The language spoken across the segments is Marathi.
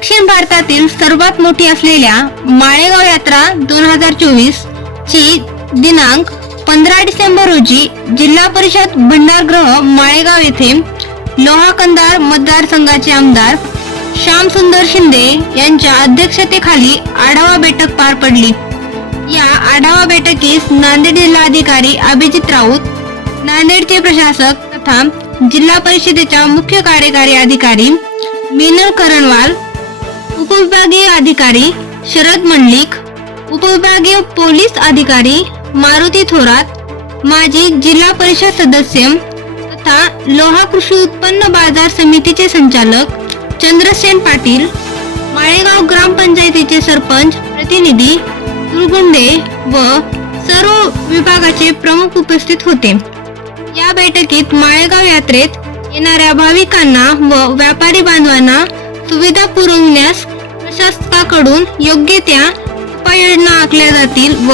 दक्षिण भारतातील सर्वात मोठी असलेल्या माळेगाव यात्रा 2024 ची दिनांक 15 डिसेंबर रोजी जिल्हा परिषद भंडारगृह माळेगाव येथे लोहा कंधार मतदारसंघाचे आमदार श्यामसुंदर शिंदे यांच्या अध्यक्षतेखाली आढावा बैठक पार पडली। या आढावा बैठकीस नांदेड जिल्हाधिकारी अभिजित राऊत, नांदेडचे प्रशासक तथा जिल्हा परिषदेच्या मुख्य कार्यकारी अधिकारी मीनल करणवाल, उपविभागीय अधिकारी शरद मंडलिक, उपविभागीय पोलीस अधिकारी मारुती थोरात, माजी जिल्हा परिषद सदस्य तथा लोहा कृषी उत्पन्न बाजार समितीचे संचालक चंद्रसेन पाटील, माळेगाव ग्रामपंचायतीचे सरपंच प्रतिनिधी दुर्गुंडे व सर्व विभागाचे प्रमुख उपस्थित होते। या बैठकीत माळेगाव यात्रेत येणाऱ्या भाविकांना व व्यापारी बांधवांना सुविधा पुरवण्यास प्रशासकाकडून योग्य त्या उपाययोजना आखल्या जातील व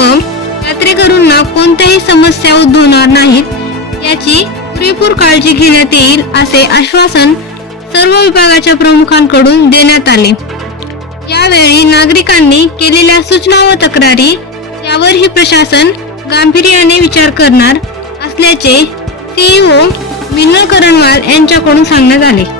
यात्रेकरूंना कोणत्याही समस्या उद्भवणार नाहीत याची पुरेपूर काळजी घेण्यात येईल असे आश्वासन सर्व विभागाच्या प्रमुखांकडून देण्यात आले। यावेळी नागरिकांनी केलेल्या सूचना व तक्रारी यावरही प्रशासन गांभीर्याने विचार करणार असल्याचे सीईओ मीनल करणवाल यांच्याकडून सांगण्यात आले।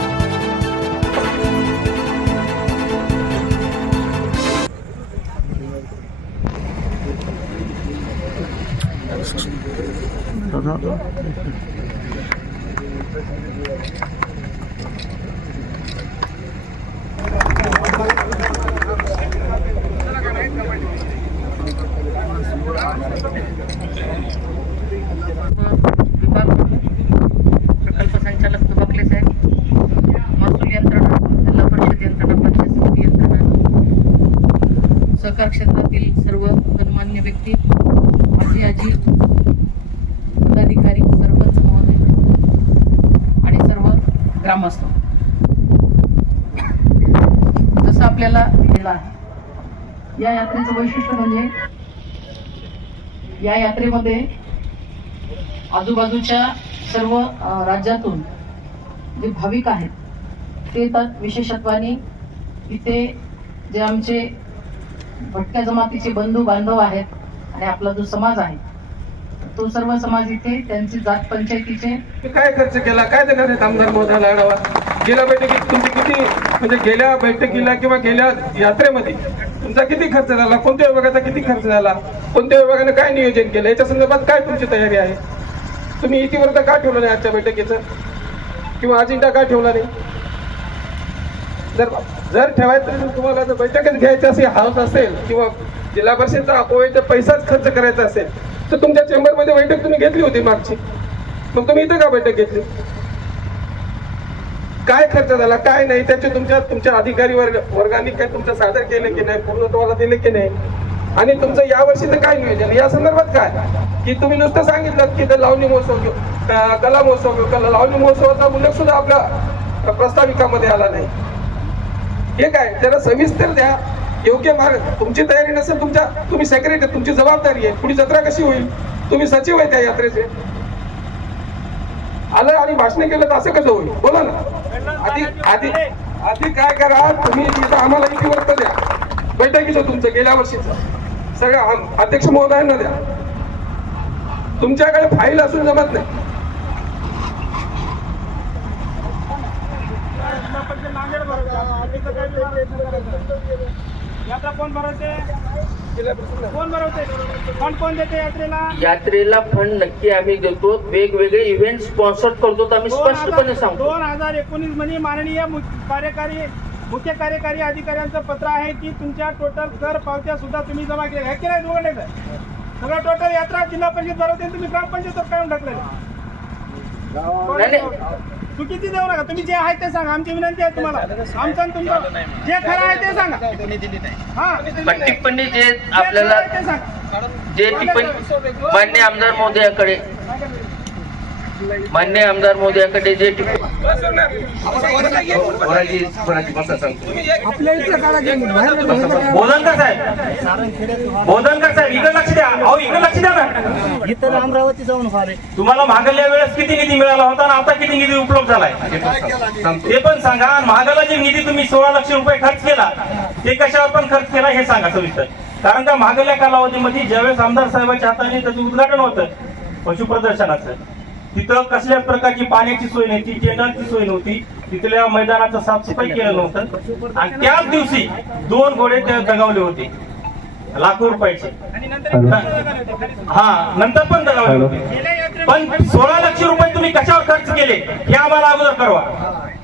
प्रकल्प संचालक तुबकले साहेब, महसूल यंत्रणा, जिल्हा परिषद यंत्रणा, पंचायत समिती यंत्रणा, सहकार क्षेत्रातील सर्व गणमान्य व्यक्ती, माझी आजी, पदाधिकारी, सरपंच महोदय आणि सर्व ग्रामस्थ, जसं आपल्याला दिलेलं आहे, या यात्रेचं वैशिष्ट्य म्हणजे या यात्रेमध्ये आजूबाजूच्या सर्व राज्यातून जे भाविक आहेत ते येतात। विशेषत्वाने इथे जे आमचे भटक्या जमातीचे बंधू बांधव आहेत आणि आपला जो समाज आहे तो सर्व समाज इथे त्यांची जात पंचायतीचे काय खर्च केला, काय देणार आहेत आमदार महोदयाला आढावा? गेल्या बैठकीत तुमची किती, म्हणजे गेल्या बैठकीला किंवा गेल्या यात्रेमध्ये तुमचा किती खर्च झाला, कोणत्या विभागाचा किती खर्च झाला, कोणत्या विभागाने काय नियोजन केलं, याच्या संदर्भात काय तुमची तयारी आहे? तुम्ही इतिवृत्त का ठेवलं नाही आजच्या बैठकीचं किंवा अजेंडा का ठेवला नाही? जर ठेवायचं तुम्हाला, जर बैठकच घ्यायची असे हाऊस असेल किंवा जिल्हा परिषदचा अपव्यय पैसाच खर्च करायचा असेल तर तुमच्या चेंबरमध्ये बैठक तुम्ही घेतली होती मागची, मग तुम्ही इथं का बैठक घेतली? काय खर्च झाला, काय नाही, त्याचे तुमच्या अधिकारी वर्गाने काय तुमचं सादर केलं की नाही, पूर्णत्वाला दिले की नाही, आणि तुमचं यावर्षीचं काय नियोजन या संदर्भात काय? की तुम्ही नुसतं सांगितलं की लावणी महोत्सव घेऊ, कला महोत्सव घेऊ, लावणी महोत्सवाचा उल्लेख सुद्धा आपल्या प्रस्ताविकामध्ये आला नाही। हे काय, त्याला सविस्तर द्या, योग्य मार्ग। तुमची तयारी नसेल, तुम्ही सेक्रेटरी, तुमची जबाबदारी आहे, पुढे जत्रा कशी होईल? तुम्ही सचिव आहे त्या यात्रेचे, आलं आणि भाषण केलं तर असं कसं होईल? बोला ना। आधी काय करा, तुम्ही तिथं आम्हाला इतिवृत्त द्या बैठकीचं, तुमचं गेल्या वर्षीचं सगळ्या अध्यक्ष महोदयांना द्या। तुमच्याकडे फाईल असून जमत नाही। यात्रेला फंड नक्की आम्ही देतो, वेगवेगळे इव्हेंट स्पॉन्सर करतो, आम्ही स्पष्टपणे सांगतो। 2019 मध्ये माननीय मुख्य कार्यकारी अधिकाऱ्यांचं पत्र आहे की तुमच्या टोटल कर पावत्या सुद्धा तुम्ही जमा केल्या की नाही? दोघांचं सगळं टोटल यात्रा जिल्हा परिषद भरवते, तुम्ही ग्रामपंचायत काढून टाकलेलं। चुकीची देऊ नका, तुम्ही जे आहे ते सांगा, आमची विनंती आहे तुम्हाला। आमचं तुमचं जे खरं आहे ते सांगा। पण टिप्पणी जे आपल्याला जे टिप्पणी मान्य आमदार महोदयाकडे मान्य आमदार महोदयाकडे जे बोधनकर साहेब इकडे लक्ष द्या. अहो इकडे लक्ष द्या ना. इथं अमरावती जाऊन फाले तुम्हाला मागल्या वेळेस किती निधी मिळाला होता आणि आता किती निधी उपलब्ध झालाय ते पण सांगा. आणि मागाला जे निधी तुम्ही 16 लाख रुपये खर्च केला ते कशावर पण खर्च केला हे सांगा सविस्तर. कारण का मागल्या कालावधीमध्ये ज्यावेळेस आमदार साहेबांच्या हाताने त्याचं उद्घाटन होतं पशु प्रदर्शनाचं, तिथं कसल्याच प्रकारची पाण्याची सोय नव्हती, टेंडरची सोय नव्हती, तिथल्या मैदानाचं साफसफाई केलं नव्हतं आणि त्याच दिवशी 2 घोडे ते दगावले होते लाखो रुपयाचे. हा नंतर पण दगावले होते. पण 16 लाख रुपये तुम्ही कशावर खर्च केले हे आम्हाला अगोदर कळवा.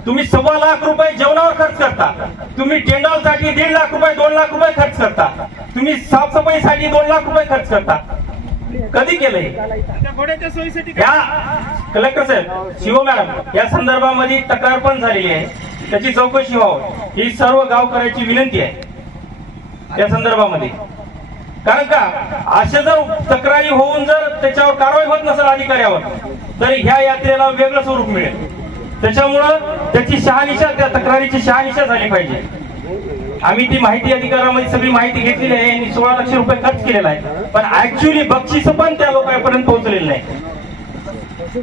तुम्ही 1.25 लाख रुपये जेवणावर खर्च करता, तुम्ही टेंडरसाठी 1.5 लाख रुपये 2 लाख रुपये खर्च करता, तुम्ही साफसफाईसाठी 2 लाख रुपये खर्च करता. कधी केलंय? घोड्याच्या सोयीसाठी या कलेक्टर साहेब, शिव मॅडम, या संदर्भामध्ये तक्रार पण झालेली आहे, त्याची चौकशी व्हावी ही सर्व गावकऱ्याची विनंती आहे या संदर्भामध्ये. कारण का असे जर तक्रारी होऊन जर त्याच्यावर कारवाई होत नसेल अधिकाऱ्यावर तर ह्या यात्रेला वेगळं स्वरूप मिळेल. त्याच्यामुळं त्याची शहानिशा, त्या तक्रारीची शहानिशा झाली पाहिजे. आम्ही ती माहिती अधिकाऱ्यामध्ये सगळी माहिती घेतलेली आहे आणि 16 लाख रुपये खर्च केलेला आहे, पण ऍक्च्युअली बक्षीस पण त्या लोकांपर्यंत पोहोचलेलं नाही.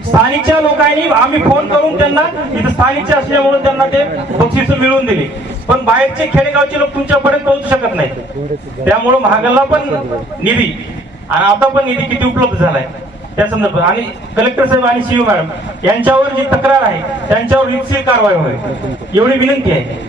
स्थानिकच्या लोकांनी आम्ही फोन करून त्यांना इथं स्थानिकचे असल्यामुळे त्यांना ते बक्षीस मिळवून दिले, पण बाहेरचे खेडेगावचे लोक तुमच्यापर्यंत पोहोचू शकत नाही. त्यामुळे महागल्ला पण निधी आणि आता पण निधी किती उपलब्ध झालाय त्या संदर्भात. आणि कलेक्टर साहेब आणि सीओ मॅडम यांच्यावर जी तक्रार आहे त्यांच्यावर रितसर कारवाई होईल एवढी विनंती आहे.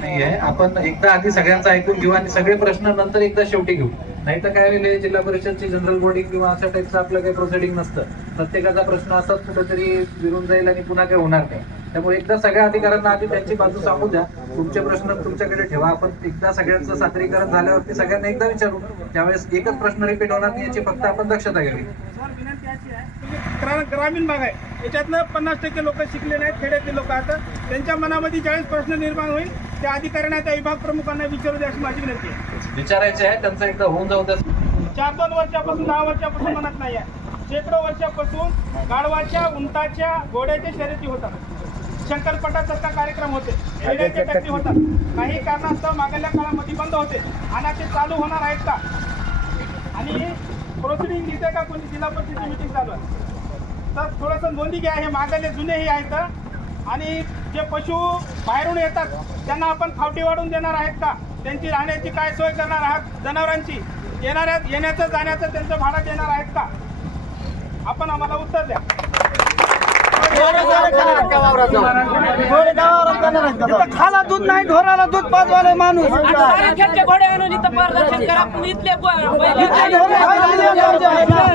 नाहीये, आपण एकदा आधी सगळ्यांचं ऐकून घेऊ आणि सगळे प्रश्न नंतर एकदा शेवटी घेऊ. नाही तर काय होईल, जिल्हा परिषदची जनरल बॉडी किंवा अशा टाईपचं आपलं काही प्रोसिडिंग नसतं. प्रत्येकाचा प्रश्न असाच कुठेतरी विरून जाईल आणि पुन्हा काही होणार नाही. त्यामुळे एकदा सगळ्या अधिकाऱ्यांना आधी त्यांची बाजू सांगू द्या, तुमचे प्रश्न तुमच्याकडे ठेवा. आपण एकदा सगळ्यांचं सादरीकरण झाल्यावरती सगळ्यांना एकदा विचारू, त्यावेळेस एकच प्रश्न रिपीट होणार नाही याची फक्त आपण दक्षता घ्यावी. विनंती अशी आहे, ग्रामीण भाग आहे, याच्यातनं 50% लोक शिकले नाहीत, खेड्यातले लोक आता त्यांच्या मनामध्ये ज्यावेळेस प्रश्न निर्माण होईल त्या अधिकाऱ्यांना, त्या विभाग प्रमुखांना विचारू द्या अशी माझी विनंती आहे. विचारायचे आहे त्यांचं एकदा होऊन जाऊ द्या. 4-2 वर्षापासून 10 वर्षापासून म्हणत नाही आहे, शेकडो वर्षापासून गाढवाच्या, उंटाच्या, घोड्याच्या शर्यती होतात. शंकरपटासारखा कार्यक्रम होते, खेड्याचे टक्के होतात. काही कारणास्तव मागल्या काळामध्ये बंद होते आणि ते चालू होणार आहेत का? आणि प्रोसिडिंग दिसते का? कोणी जिल्हा परिषदेची मीटिंग चालू आहे तर थोडंसं नोंदी घ्या. हे मागले जुनेही आहेत आणि जे पशु बाहेरून येतात त्यांना आपण खावटी वाढून देणार आहेत का? त्यांची राहण्याची काय सोय करणार आहात? जनावरांची येण्याचं जाण्याचं त्यांचं भाडं देणार आहेत का? आपण आम्हाला उत्तर द्या. खाला दूध नाही, ढोराला दूध पाजवाले माणूस. घोडे आणून इथं प्रदर्शन करा. इथले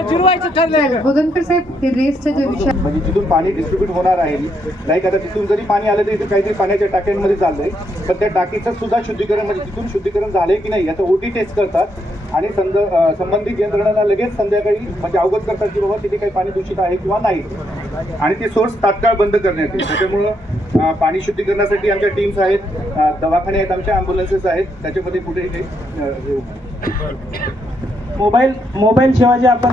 जिरवायचं ठरलंय. बोधनकर साहेब, हे रेसच्या जे विषय म्हणजे जिथून पाणी डिस्ट्रीब्यूट होणार आहे, लाईक आता तिथून जरी पाणी आलं तरी काहीतरी पाण्याच्या टाक्यांमध्ये चाललंय, पण त्या टाकीचं सुद्धा शुद्धीकरण म्हणजे तिथून शुद्धीकरण झालंय की नाही याचं OT टेस्ट करतात आणि संबंधित यंत्रणांना लगेच संध्याकाळी म्हणजे अवगत करतात की बाबा तिथे काही पाणी दूषित आहे किंवा नाही, आणि ते सोर्स तात्काळ बंद करण्यात येईल. त्याच्यामुळं पाणी शुद्धीकरणासाठी आमच्या टीम्स आहेत, दवाखाने आहेत, आमच्या ॲम्ब्युलन्सेस आहेत, त्याच्यामध्ये कुठे मोबाईल सेवा जी आपण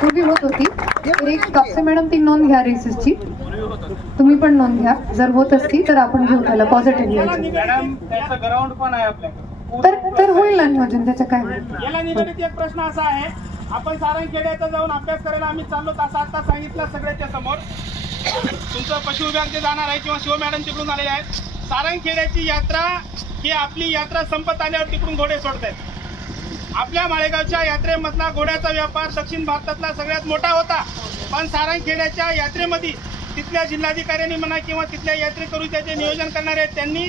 पूर्वी होत होती, तर एक कापसे मॅडम ती नोंद घ्या रेसेसची, तुम्ही पण नोंद घ्या. जर होत असती तर आपण घेऊ त्याला पॉझिटिव्ह. मॅडम त्याचं ग्राउंड पण आहे आपल्याकडे, तर होईल ना नियोजन, त्याचं काय. याला निगडीत एक प्रश्न असा आहे, आपण सारंगखेड्याचा जाऊन अभ्यास करायला आम्ही चाललो, तसं आता सांगितलं सगळ्याच्या समोर. तुमचं पशु विभाग जे जाणार आहे किंवा शिव मॅडम तिकडून आलेले आहेत. सारंगखेड्याची यात्रा ही आपली यात्रा संपत आल्यावर तिकडून घोडे सोडत आहेत. आपल्या माळेगावच्या यात्रेमधला घोड्याचा व्यापार दक्षिण भारतातला सगळ्यात मोठा होता, पण सारंगखेड्याच्या यात्रेमध्ये तिथल्या जिल्हाधिकाऱ्यांनी म्हणा किंवा तिथल्या यात्रेकरू त्याचे नियोजन करणारे आहेत, त्यांनी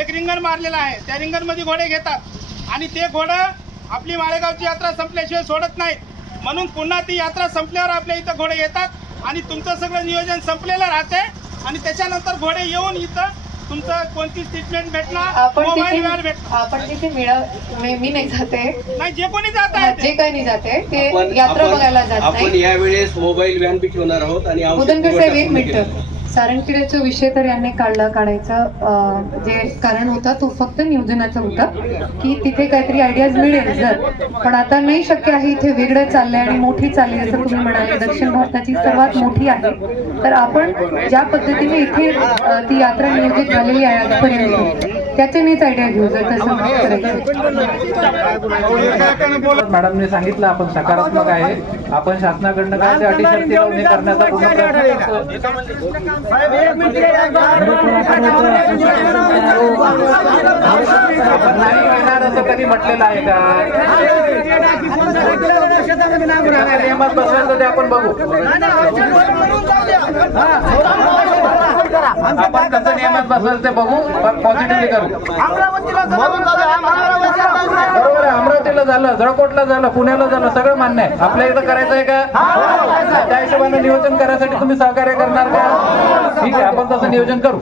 एक रिंगण मारलेलं आहे. त्या रिंगणमध्ये घोडे घेतात आणि ते घोडं आपली माळेगावची यात्रा संपल्याशिवाय सोडत नाहीत. म्हणून पुन्हा ती यात्रा संपल्यावर आपल्या इथं घोडे येतात आणि तुमचं सगळं नियोजन संपलेलं राहते आणि त्याच्यानंतर घोडे येऊन इथं तुमचं कोणती ट्रीटमेंट भेटणार, मोबाईल भेटणार. आपण तिथे मी नाही जाते, नाही जे कोणी जात आहे जे काही नाही जाते ते यात्रा बघायला जात नाही. आपण यावेळेस मोबाईल व्हॅन बी ठेवणार आहोत आणि बोधनकर साहेब, एक मिनिट. सारंगखेड्याचा विषय तर यांनी काढायचा जे कारण होता तो फक्त नियोजनाचा होता की तिथे काहीतरी आयडियाज मिळेल जर, पण आता नाही शक्य आहे. इथे वेगळं चाललंय आणि मोठी चालली असं तुम्ही म्हणाले, दक्षिण भारताची सर्वात मोठी आहे. तर आपण ज्या पद्धतीने इथे ती यात्रा नियोजित झालेली आहे आजपर्यंत त्याच्यानेच आयडिया घेऊ जर तसं करायचं. मॅडमने सांगितलं आपण सकारात्मक आहे. आपण शासनाकडनं काय ते अटी शर्ती लावून हे करण्याचा पूर्ण प्रयत्न करतो. आपण नाही घेणार असं कधी म्हटलेलं आहे का? नियमात बसवायचं ते आपण बघू. आपण कसं नियमात बसवायचं ते बघू, पॉझिटिव्हली करू. बरोबर आहे. अमरावतीला झालं, जळकोटला झालं, पुण्याला झालं, सगळं मान्य आहे. आपल्या इथं करायचं आहे का? त्या हिशोबाने नियोजन करायसाठी तुम्ही सहकार्य करणार का? ठीक आहे, आपण तसं नियोजन करू.